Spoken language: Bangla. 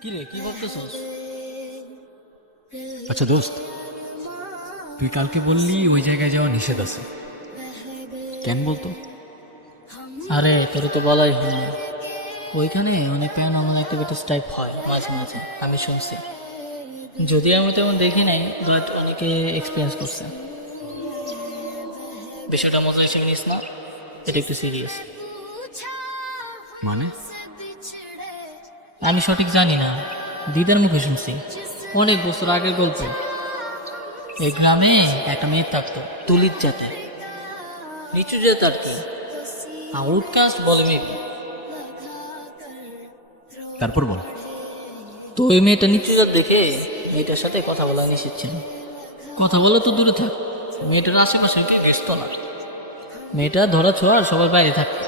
কি রে, কি বলতেছস? আচ্ছা দোস্ত, তুই কালকে বললি ওই জায়গায় যাওয়া নিষেধ আছে, কেন বলতো? আরে তোর তো বলাই হয়নি, ওইখানে অনেক প্যারানর্মাল অ্যাক্টিভিটিস টাইপ হয় মাঝে মাঝে, আমি শুনছি। যদিও আমি তেমন দেখি নাই, বাট অনেকে এক্সপিরিয়েন্স করছে। বিষয়টা মজা হিসেবে নিস না, এটা একটু সিরিয়াস। মানে? আমি সঠিক জানি না, দিদার মুখে শুনছি, অনেক বছর আগের গল্প। এই গ্রামে একটা মেয়ে থাকতো, তুলির জাতের, নিচু জাত আর কি, আউটকাস্ট বলে মেয়েকে। তারপর বল। তো ওই মেয়েটা নিচু জাত দেখে মেয়েটার সাথে কথা বলা নিষেধ ছিল। কথা বলে তো দূরে থাক, মেয়েটার আশেপাশে কেউ ব্যস্ত না, মেয়েটা ধরা ছোঁয়ার সবার বাইরে থাকতো।